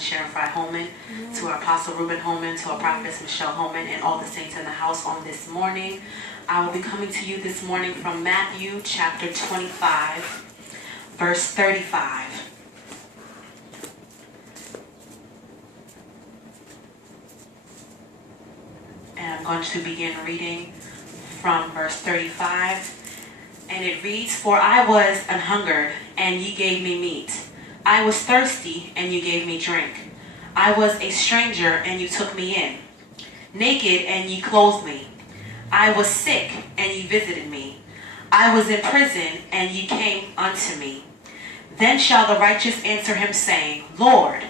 Sharon Fry Holman, to our Apostle Reuben Holman, to our Prophetess Michelle Holman, and all the saints in the house on this morning. I will be coming to you this morning from Matthew chapter 25, verse 35. And I'm going to begin reading from verse 35. And it reads, "For I was an hungered, and ye gave me meat. I was thirsty, and you gave me drink. I was a stranger, and you took me in. Naked, and ye clothed me. I was sick, and ye visited me. I was in prison, and ye came unto me. Then shall the righteous answer him, saying, Lord,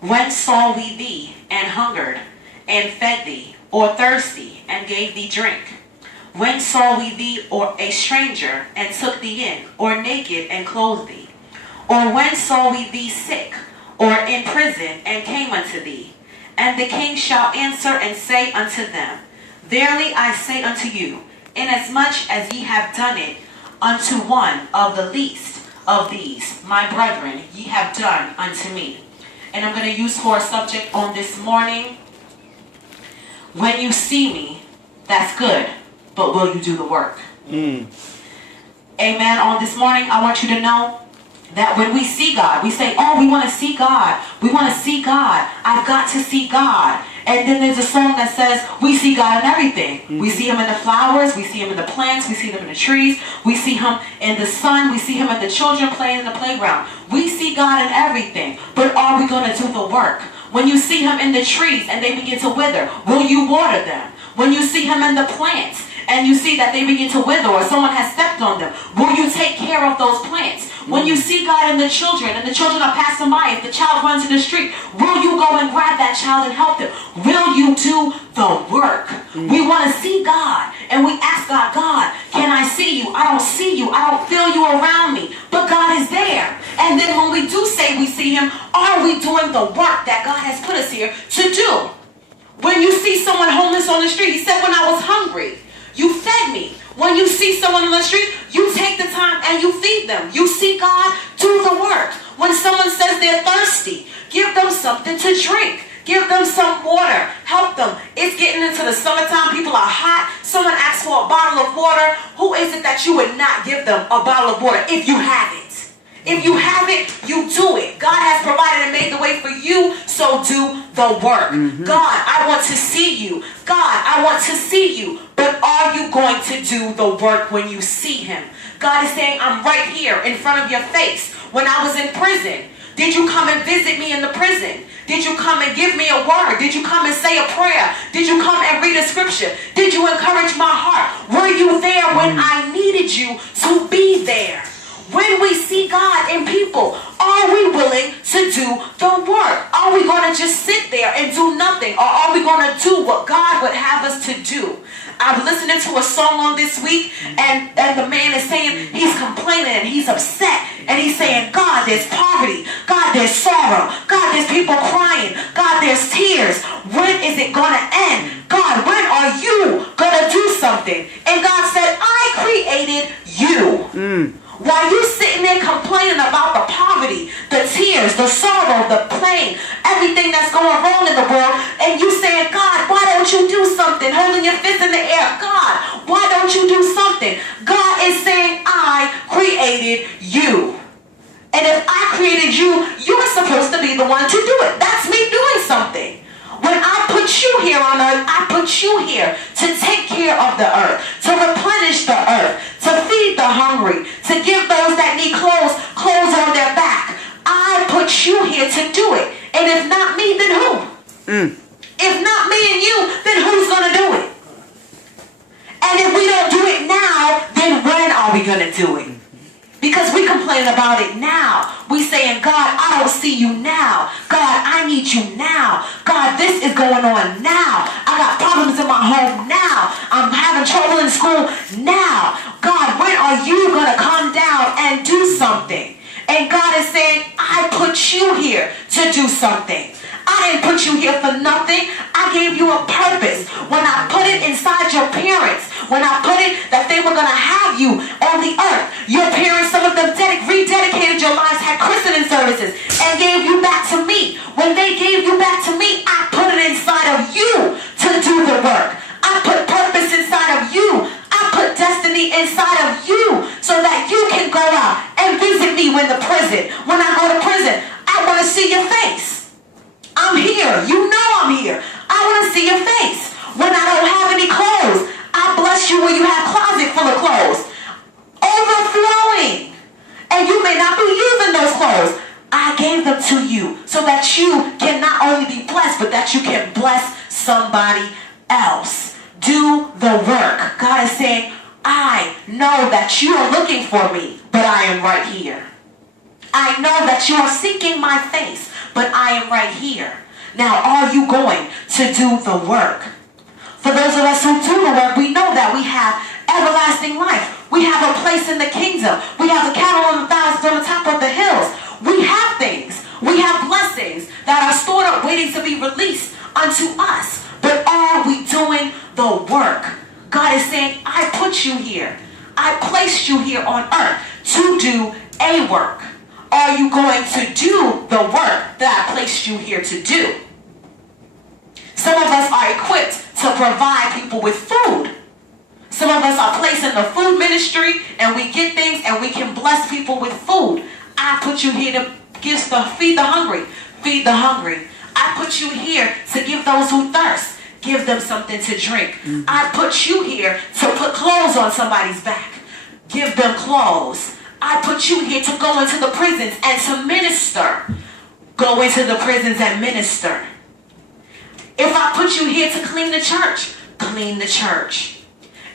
when saw we thee and hungered, and fed thee, or thirsty, and gave thee drink? When saw we thee or a stranger, and took thee in, or naked, and clothed thee? Or when saw we thee sick, or in prison, and came unto thee? And the king shall answer and say unto them, Verily I say unto you, inasmuch as ye have done it unto one of the least of these, my brethren, ye have done unto me." And I'm going to use for a subject on this morning, when you see me, that's good, but will you do the work? Amen. On this morning, I want you to know that when we see God, we say, oh, we want to see God. We want to see God. I've got to see God. And then there's a song that says, we see God in everything. We see him in the flowers. We see him in the plants. We see him in the trees. We see him in the sun. We see him in the children playing in the playground. We see God in everything. But are we going to do the work? When you see him in the trees and they begin to wither, will you water them? When you see him in the plants and you see that they begin to wither or someone has stepped on them, will you take care of those plants? When you see God in the children and the children are passing by, if the child runs in the street, will you go and grab that child and help them? Will you do the work? We want to see God, and we ask God, God, can I see you? I don't see you. I don't feel you around me, but God is there. And then when we do say we see him, are we doing the work that God has put us here to do? When you see someone homeless on the street, he said, when I was hungry, you fed me. When you see someone on the street, you take the time and you feed them. You see God do the work. When someone says they're thirsty, give them something to drink. Give them some water. Help them. It's getting into the summertime. People are hot. Someone asks for a bottle of water. Who is it that you would not give them a bottle of water if you have it? If you have it, you do it. God has provided and made the way for you, so do the work. God, I want to see you. God, I want to see you. But are you going to do the work when you see him? God is saying, I'm right here in front of your face. When I was in prison, did you come and visit me in the prison? Did you come and give me a word? Did you come and say a prayer? Did you come and read a scripture? Did you encourage my heart? Were you there when I needed you to be there? When we see God in people, are we willing to do the work? Are we going to just sit there and do nothing? Or are we going to do what God would have us to do? I'm listening to a song on this week, and the man is saying he's complaining and he's upset. And he's saying, God, there's poverty. God, there's sorrow. God, there's people crying. God, there's tears. When is it going to end? God, when are you going to do something? And God said, I created you. While you sitting there complaining about the poverty, the tears, the sorrow, the pain, everything that's going wrong in the world, and you saying, God, why don't you do something? Holding your fist in the air. God, why don't you do something? God is saying, I created you. And if I created you, you're supposed to be the one to do it. That's me doing something. When I put you here on earth, I put you here to take care of the earth, to replenish the earth, to feed the hungry, to give those that need clothes on their back. I put you here to do it. And if not me, then who? If not me and you, then who's going to do it? And if we don't do it now, then when are we going to do it? Because we complain about it now. We saying, God, I don't see you now. God, I need you now. God, this is going on now. I got problems in my home now. I'm having trouble in school now. God, when are you going to come down and do something? And God is saying, I put you here to do something. I didn't put you here for nothing. I gave you a purpose. When I put it inside your parents, when I put it that they were going to have you on the earth. Your parents, some of them rededicated your lives, had christening services, and gave you back to me. When they gave you back to me, I put it inside of you to do the work. I put purpose inside of you. I put destiny inside of you so that you can go out and visit me when I go to prison. I want to see your face. I'm here. You know I'm here. I want to see your face. When I don't have any clothes, I bless you when you have a closet full of clothes. Overflowing. And you may not be using those clothes. I gave them to you so that you can not only be blessed, but that you can bless somebody else. Do the work. God is saying, I know that you are looking for me, but I am right here. I know that you are seeking my face, but I am right here. Now, are you going to do the work? For those of us who do the work, we know that we have everlasting life. We have a place in the kingdom. We have the cattle on the thousands on the top of the hills. We have things. We have blessings that are stored up waiting to be released unto us. But are we doing the work? God is saying, I put you here. I placed you here on earth to do a work. Are you going to do the work that I placed you here to do? Some of us are equipped to provide people with food. Some of us are placed in the food ministry and we get things and we can bless people with food. I put you here to feed the hungry. Feed the hungry. I put you here to give those who thirst. Give them something to drink. I put you here to put clothes on somebody's back. Give them clothes. I put you here to go into the prisons and to minister. Go into the prisons and minister. If I put you here to clean the church, clean the church.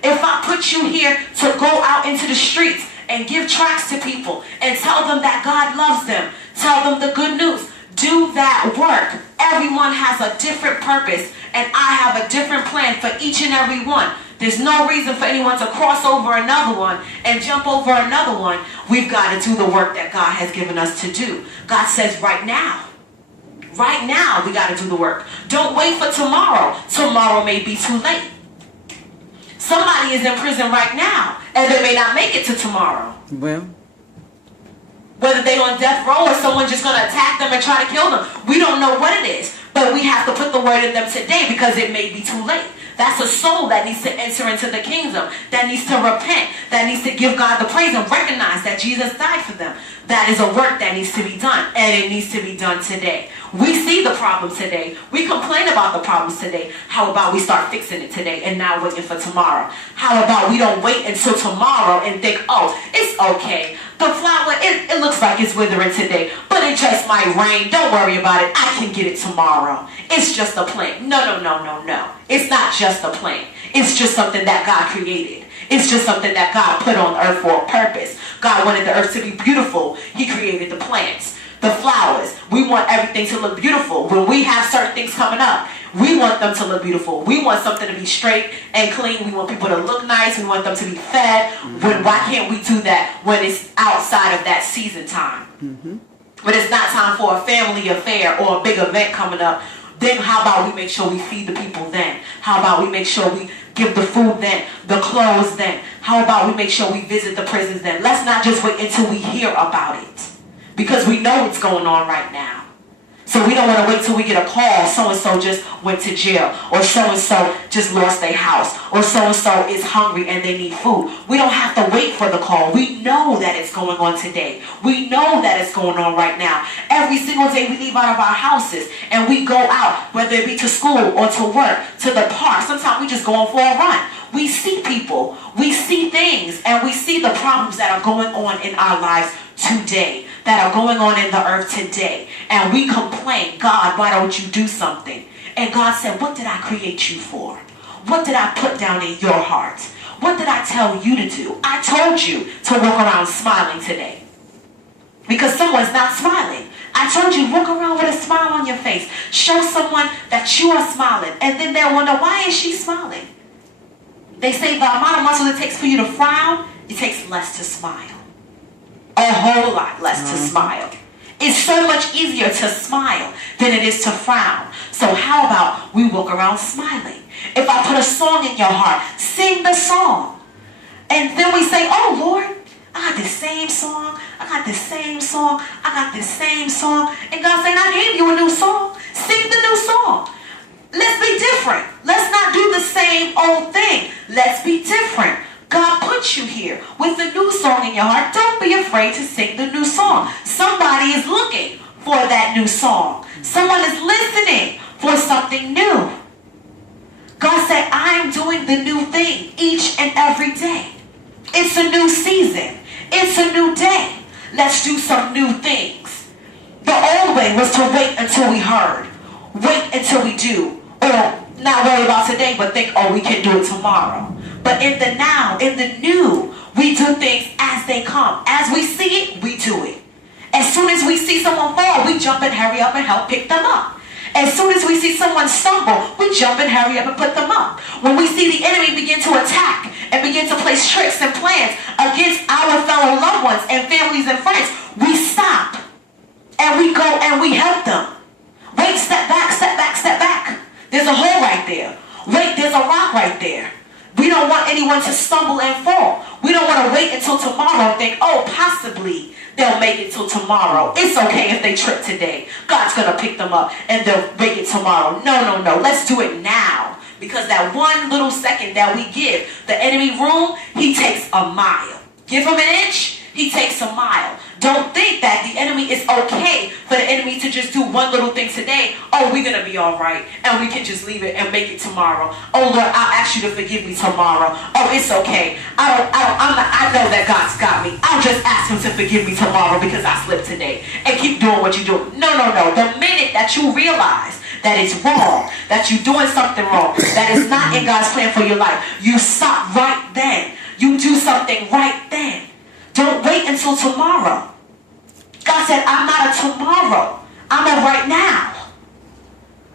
If I put you here to go out into the streets and give tracts to people and tell them that God loves them, tell them the good news, do that work. Everyone has a different purpose, and I have a different plan for each and every one. There's no reason for anyone to cross over another one and jump over another one. We've got to do the work that God has given us to do. God says right now we got to do the work. Don't wait for tomorrow. Tomorrow may be too late. Somebody is in prison right now, and they may not make it to tomorrow. Well, whether they're on death row or someone's just going to attack them and try to kill them, we don't know what it is. But we have to put the word in them today because it may be too late. That's a soul that needs to enter into the kingdom, that needs to repent, that needs to give God the praise and recognize that Jesus died for them. That is a work that needs to be done, and it needs to be done today. We see the problems today. We complain about the problems today. How about we start fixing it today and not waiting for tomorrow? How about we don't wait until tomorrow and think, oh, it's okay. The flower, it looks like it's withering today, but it just might rain. Don't worry about it. I can get it tomorrow. It's just a plant. No. It's not just a plant. It's just something that God created. It's just something that God put on earth for a purpose. God wanted the earth to be beautiful. He created the plants, the flowers. We want everything to look beautiful. When we have certain things coming up, we want them to look beautiful. We want something to be straight and clean. We want people to look nice. We want them to be fed. Why can't we do that when it's outside of that season time? When it's not time for a family affair or a big event coming up, then how about we make sure we feed the people then? How about we make sure we give the food then, the clothes then? How about we make sure we visit the prisons then? Let's not just wait until we hear about it, because we know what's going on right now. So we don't want to wait till we get a call, so-and-so just went to jail, or so-and-so just lost their house, or so-and-so is hungry and they need food. We don't have to wait for the call. We know that it's going on today. We know that it's going on right now. Every single day we leave out of our houses and we go out, whether it be to school or to work, to the park. Sometimes we just go on for a run. We see people, we see things, and we see the problems that are going on in our lives today, that are going on in the earth today. And we complain, God, why don't you do something? And God said, what did I create you for? What did I put down in your heart? What did I tell you to do? I told you to walk around smiling today, because someone's not smiling. I told you, walk around with a smile on your face. Show someone that you are smiling, and then they'll wonder, why is she smiling? They say the amount of muscle it takes for you to frown, it takes less to smile. A whole lot less to smile. It's so much easier to smile than it is to frown. So how about we walk around smiling? If I put a song in your heart, sing the song. And then we say, oh Lord, I got this same song. I got this same song. I got this same song. And God saying, I gave you a new song. Sing the new song. Let's be different. Let's not do the same old thing. Let's be different. God put you here with a new song in your heart. Don't be afraid to sing the new song. Somebody is looking for that new song. Someone is listening for something new. God said, I am doing the new thing each and every day. It's a new season. It's a new day. Let's do some new things. The old way was to wait until we heard. Wait until we do. Or not worry about today, but think, oh, we can do it tomorrow. But in the now, in the new, we do things as they come. As we see it, we do it. As soon as we see someone fall, we jump and hurry up and help pick them up. As soon as we see someone stumble, we jump and hurry up and put them up. When we see the enemy begin to attack and begin to place tricks and plans against our fellow loved ones and families and friends, we stop and we go and we help them. Wait, step back, step back, step back. There's a hole right there. Wait, there's a rock right there. We don't want anyone to stumble and fall. We don't want to wait until tomorrow and think, oh, possibly they'll make it till tomorrow. It's okay if they trip today. God's going to pick them up and they'll make it tomorrow. No. Let's do it now. Because that one little second that we give the enemy room, he takes a mile. Give him an inch, he takes a mile. Don't think that the enemy is okay for the enemy to just do one little thing today. Oh, we're going to be all right. And we can just leave it and make it tomorrow. Oh, Lord, I'll ask you to forgive me tomorrow. Oh, it's okay. I know that God's got me. I'll just ask him to forgive me tomorrow because I slipped today. And keep doing what you do. No. The minute that you realize that it's wrong, that you're doing something wrong, that is not in God's plan for your life, you stop right then. You do something right then. Don't wait until tomorrow. God said, I'm not a tomorrow. I'm a right now.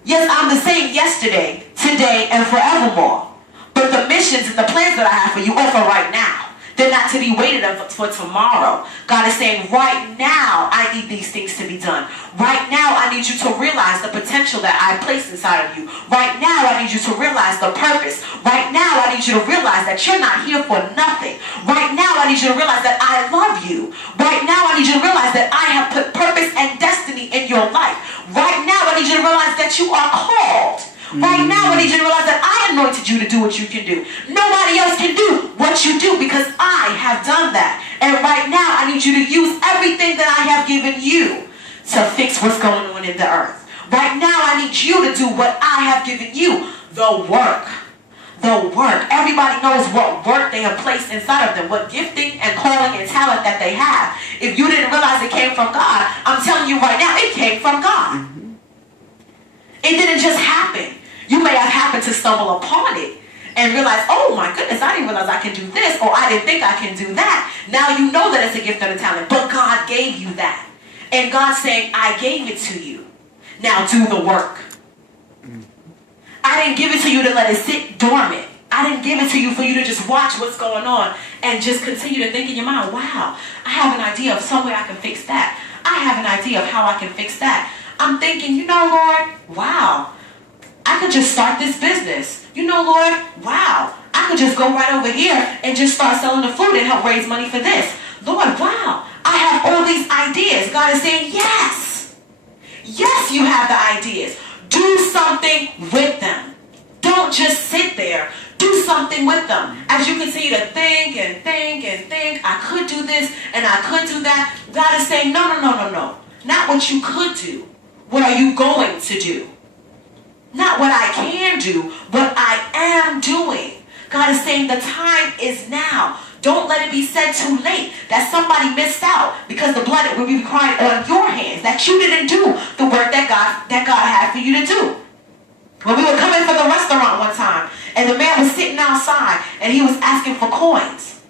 Yes, I'm the same yesterday, today, and forevermore. But the missions and the plans that I have for you are for right now. They're not to be waited for tomorrow. God is saying, right now, I need these things to be done. Right now, I need you to realize the potential that I placed inside of you. Right now, I need you to realize the purpose. Right now, I need you to realize that you're not here for nothing. Right now, I need you to realize that I love you. Right now, I need you to realize that I have put purpose and destiny in your life. Right now, I need you to realize that you are called. Right now, I need you to realize that I anointed you to do what you can do. Nobody else can do what you do because I have done that. And right now, I need you to use everything that I have given you to fix what's going on in the earth. Right now, I need you to do what I have given you, the work. The work. Everybody knows what work they have placed inside of them, what gifting and calling and talent that they have. If you didn't realize it came from God, I'm telling you right now, it came from God. It didn't just happen. You may have happened to stumble upon it and realize, oh my goodness, I didn't realize I can do this, or I didn't think I can do that. Now you know that it's a gift and a talent, but God gave you that. And God's saying, I gave it to you. Now do the work. I didn't give it to you to let it sit dormant. I didn't give it to you for you to just watch what's going on and just continue to think in your mind, wow, I have an idea of some way I can fix that. I have an idea of how I can fix that. I'm thinking, you know, Lord, wow, I could just start this business. You know, Lord, wow, I could just go right over here and just start selling the food and help raise money for this. Lord, wow, I have all these ideas. God is saying, yes. Yes, you have the ideas. Do something with them. Don't just sit there. Do something with them. As you continue to think and think and think, I could do this and I could do that. God is saying, no. Not what you could do. What are you going to do? Not what I can do, what I am doing. God is saying the time is now. Don't let it be said too late that somebody missed out because the blood will be crying on your hands, that you didn't do the work that God had for you to do. When we were coming from the restaurant one time, and the man was sitting outside, and he was asking for coins.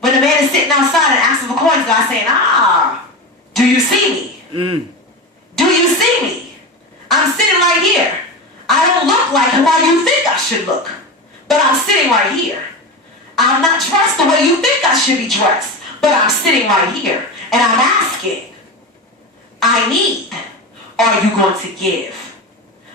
When the man is sitting outside and asking for coins, God's saying, do you see me? Do you see me? I'm sitting right here. I don't look like how you think I should look, but I'm sitting right here. I'm not dressed the way you think I should be dressed, but I'm sitting right here, and I'm asking, I need, are you going to give?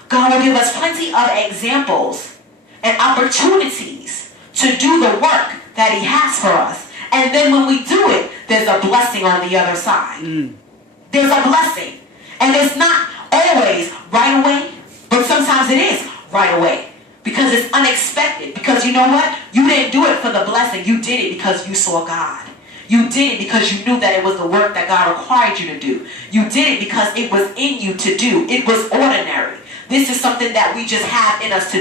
God will give us plenty of examples and opportunities to do the work that he has for us. And then when we do it, there's a blessing on the other side. There's a blessing. And it's not always right away, but sometimes it is right away. Because it's unexpected. Because you know what? You didn't do it for the blessing. You did it because you saw God. You did it because you knew that it was the work that God required you to do. You did it because it was in you to do. It was ordinary. This is something that we just have in us to do.